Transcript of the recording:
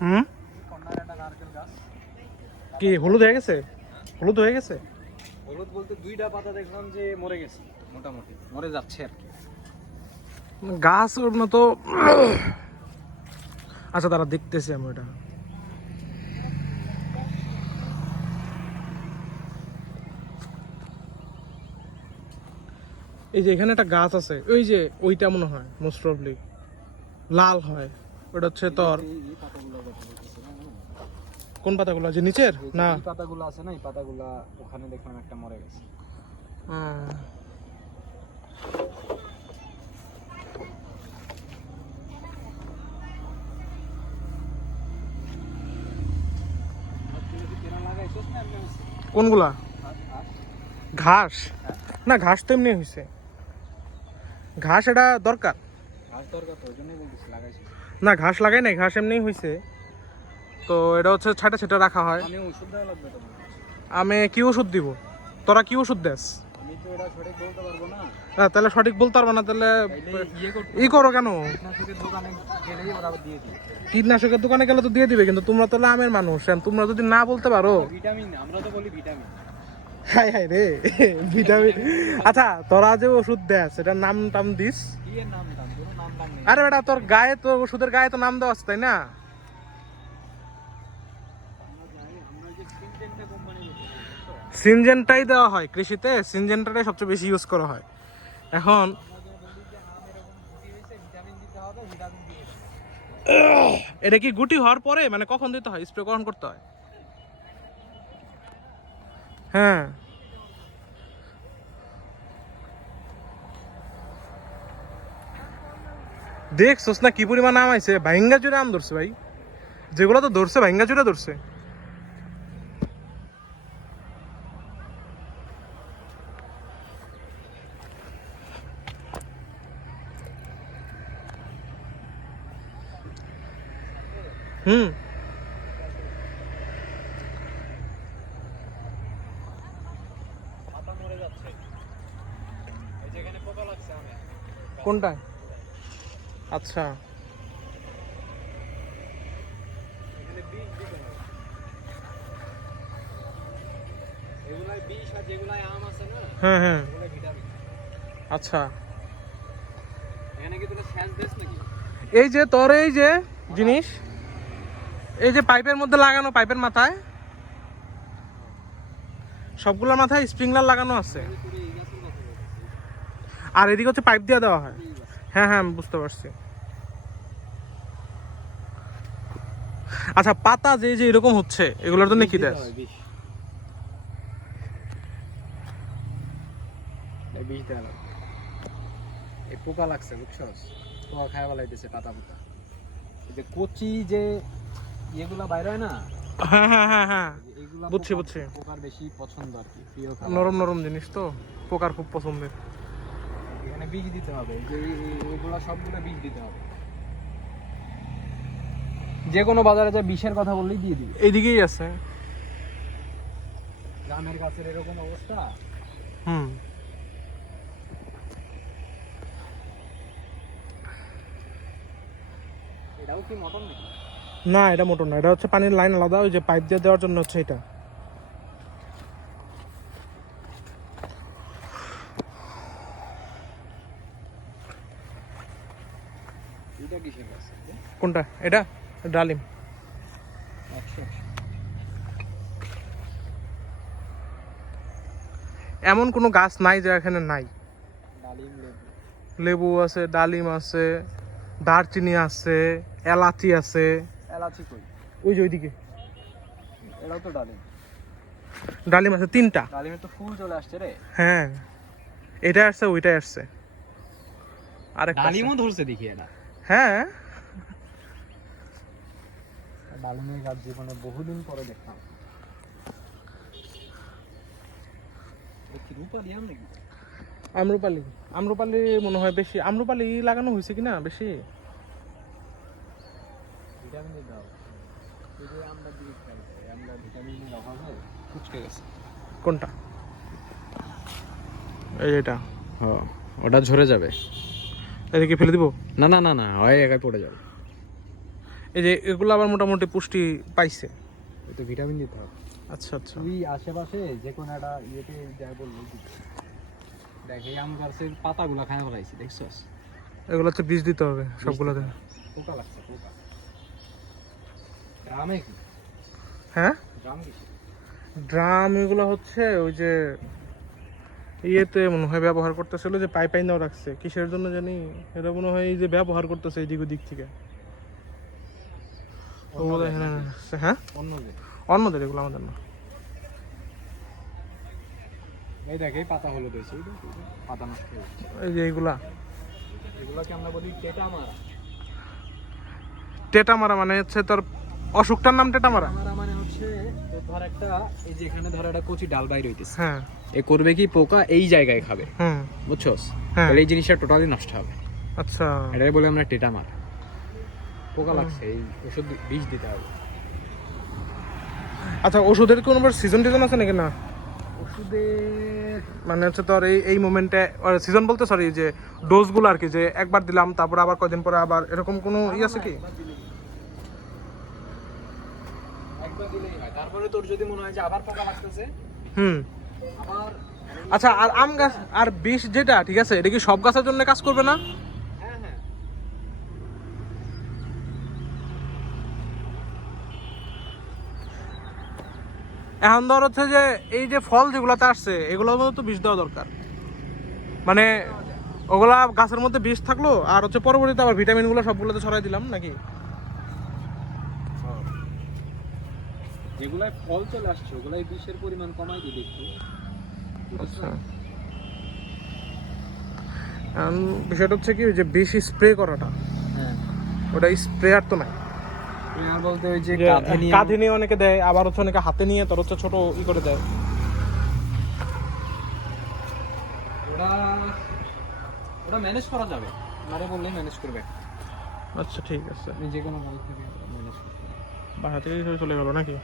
হুম, কি হলুদ হয়ে গেছে? হলুদ হয়ে গেছে? হলুদ বলতে দুইটা পাতা দেখলাম যে মরে গেছে, মোটামুটি মরে যাচ্ছে আর কি। গাছ ওর মতো। আচ্ছা তারা দেখতেছি আমি ওটা। এই যে এখানে একটা গাছ আছে, ওই যে ওইটা মনে হয় মোস্ট প্রবলি লাল হয়। ওটা হচ্ছে তোর এই পাতাগুলো কথা বলতেছি না, কোন পাতাগুলো যে নিচের এই যে না? এই পাতাগুলো আছে না, এই পাতাগুলো ওখানে দেখলাম একটা মরে গেছে। হুম। কোনগুলা? ঘাস? না ঘাস তো এমনি হয়েছে। ঘাস এটা দরকার ঘাস দরকার তো, ওই জন্যই বলতেছি লাগাইছি। না, ঘাস লাগাই নাই, ঘাস এমনি হয়েছে। তো এটা হচ্ছে ছাটা ছেটা রাখা হয়। আমি ওষুধ দেওয়া লাগবে তো বলতেছি। আমি কি ওষুধ দিব? তোরা কি ওষুধ দেস? আমি তো এটা সঠিক বলতে পারবো না। না তাহলে সঠিক বলতে পারবো না, তাহলে তাইলে ই করো কেন? কীটনাশকের দোকানে গেলেই ওরা আবার দিয়ে দিবে। কীটনাশকের দোকানে গেলে তো দিয়ে দিবে, কিন্তু তোমরা তো আমের মানুষ, তোমরা যদি না বলতে পারো। ভিটামিন, আমরা তো বলি ভিটামিন। হাই হাই রে, ভিটামিন। আচ্ছা তোরা যে ওষুধ দেস এটার নাম টাম দিস? কি এর নাম টাম? কোনো নাম টাম নেই। আরে বেটা, তোর গায়ে তো ওষুধের গায়ে তো নাম দেওয়া আছে তাই না? আমরা যে সিনজেন্টা কোম্পানি বলছি, সিনজেন্টাই দেওয়া হয় কৃষিতে, সিনজেন্টাটাই সবচেয়ে বেশি ইউজ করা হয় এখন। আমরা যে বলি যে আম এরকম গুটি হয়েছে, ভিটামিন দিতে হবে, ভিটামিন দিয়ে দেবে। এটা কি গুটি হওয়ার পরে, মানে কখন দিতে হয়, স্প্রে কখন করতে হয়? হ্যাঁ। দেখছস না কি পরিমাণ আম আইছে? ভাইঙ্গা চুরে আম ধরছে ভাই, যেগুলো তো ধরছে ভাইঙ্গা চুরে ধরছে। হুম। পাতা মরে যাচ্ছে, এই যেখানে পোকা লাগছে আমে। কোনটা? আচ্ছা। এখানে বিষ দিতে হবে। এগুলাই বিষ, আর যেগুলাই আম আছে না, হ্যাঁ হ্যাঁ। ওগুলাই ভিটামিন। আচ্ছা। এখানে কি তোরা সেচ দিস নাকি? এই যে তোর এই যে জিনিস, এই যে পাইপের মধ্যে লাগানো, পাইপের মাথায় সবগুলোর মাথায় স্প্রিংলার লাগানো আছে। আমি তোর এই গাছের কথা বলতেছি। আর এদিকে হচ্ছে পাইপ দিয়ে দেওয়া হয়। হ্যাঁ হ্যাঁ আমি বুঝতে পারছি। আচ্ছা পাতা যে যে এরকম হচ্ছে এগুলোর জন্য কি দেস? বিষ, এই বিষ দেওয়া লাগবে। এই পোকা লাগছে বুঝছস, পোকা খায় ফেলাইতেছে পাতা পোকা। এই যে কচি যে ইয়েগুলা বাইরে হয় না, হ্যাঁ হ্যাঁ হ্যাঁ হ্যাঁ এইগুলা বুঝছি বুঝছি। পোকার বেশি পছন্দ আর কি, প্রিয় খাবার। নরম নরম জিনিস তো পোকার খুব পছন্দের। এখানে বীজ দিতে হবে, এই যে এগুলা সবগুলো বীজ দিতে হবে। যে কোনো বাজারে যে বিষের কথা বললেই দিয়ে দিবে। এইদিকেই আছে। গ্রামের গাছের এরকম অবস্থা। হুম। এটাও কি মটন নাকি? না এটা মোটর না, এটা হচ্ছে পানির লাইন আলাদা, ওই যে পাইপ দিয়ে দেওয়ার জন্য হচ্ছে এটা। এটা কিসের গাছ? কোনটা এটা? ডালিম। আচ্ছা, এমন কোনো গাছ নাই যে এখানে নাই। ডালিম, লেবু। লেবু আছে, ডালিম আছে, দারচিনি আছে, এলাচি আছে। এলাচি কই? ওই যে ওইদিকে এটাও তো ডালিম। ডালিম আছে 3টা। ডালিমের তো ফুল চলে আসছে রে। হ্যাঁ এটা আসছে, ওইটাই আসছে, আরেকটা আছে। ডালিমও ধরছে দেখি এটা। হ্যাঁ ডালিমের গাছ জীবনে বহুদিন পরে দেখলাম। এটা কি রূপালি আম নাকি? আম্রপালি। আম্রপালি মনে হয় বেশি, আম্রপালি লাগানো হয়েছে কিনা বেশি। ভিটামিনের দাও। এই যে আমরা দিয়ে খাইছি, আমরা ভিটামিনের অভাবে কুচকে গেছে। কোনটা? এই এটা। হ্যাঁ, ওটা ঝরে যাবে। এদিকে ফেলে দিব? না না না না, হয় একাই পড়ে যাবে। এই যে এগুলো আবার মোটামুটি পুষ্টি পাইছে। তো ভিটামিন দিতে হবে। আচ্ছা আচ্ছা। তুই আশেপাশে যে কোনো একটা ইয়েতে যাই বলবি, দেখ এই আম গাছের পাতাগুলো খায় ফেলাইছি, দেখছস? এগুলো হচ্ছে বীজ দিতে হবে সবগুলোতে। পোকা লাগছে, পোকা। গ্রামে কি? হ্যাঁ, গ্রাম কি? ড্রাম এগুলো হচ্ছে ওই যে ইয়েতে মনে হয় ব্যবহার করতেছিল, যে পাইপলাইনও রাখছে কিসের জন্য জানি, এটা মনে হয় এই যে ব্যবহার করতেছে এইদিক ওদিক থেকে। হ্যাঁ, অন্যদের, এগুলো আমাদের না। এই দেখ এই পাতা হলুদ হয়েছে, পাতা নষ্ট হয়ে যাচ্ছে। এই যে এইগুলা, এগুলোকে আমরা বলি টেটা মারা। টেটা মারা মানে হচ্ছে তোর অসুখটার নাম টেটা মারা। মারা মানে হচ্ছে তোর ধর একটা, এই যে এখানে ধর একটা কচি ডাল বাইর হইতেছে, হ্যাঁ, এ করবে কি পোকা এই জায়গায় খাবে, হুম, বুঝছস? হ্যাঁ। তাহলে এই জিনিসটা টোটালি নষ্ট হবে। আচ্ছা, এটাই বলে আমরা টেটা মারা। পোকা লাগছে, এই ওষুধ বিষ দিতে হবে। আচ্ছা, ওষুধের কোনো সিজন টিজন আছে নাকি? না, ওষুধের মানে হচ্ছে তোর এই মোমেন্টে সিজন বলতে সরি যে ডোজগুলো আর কি, যে একবার দিলাম তারপর আবার কয়দিন পরে আবার এরকম কোনো আছে কি? একবার দিলেই হয়, তারপরে তোর যদি মনে হয় যে আবার পোকা লাগতেছে, হুম, আবার। আচ্ছা, আর আম গাছ আর বিষ যেটা, ঠিক আছে, এটা কি সব গাছের জন্য কাজ করবে না? হ্যাঁ হ্যাঁ, এখন ধর হচ্ছে যে এই যে ফল যেগুলোতে আসছে এগুলো তো বিষ দেওয়া দরকার, মানে ওগুলা গাছের মধ্যে বিষ থাকলো, আর হচ্ছে পরবর্তীতে আবার ভিটামিনগুলো সবগুলোতে ছড়াই দিলাম নাকি? যেগুলাই ফল চলে আসছে ওগুলাই বিষের পরিমাণ কমাই দিই একটু। আচ্ছা, বিষয়টা হচ্ছে কি, ওই যে বিষ স্প্রে করাটা, হ্যাঁ, ওটা স্প্রেয়ার তো নাই। আর বলতে ওই যে কাঁধে নিয়ে অনেকে দেয়, আবার হচ্ছে অনেকে হাতে নিয়ে তোর হচ্ছে ছোট করে দেয়। ওরা ওরা ম্যানেজ করা যাবে, মারে বললে ম্যানেজ করবে। আচ্ছা, ঠিক আছে, যে কোনো ভাবে ম্যানেজ করতে হবে। বাসা থেকে চলে গেলো নাকি?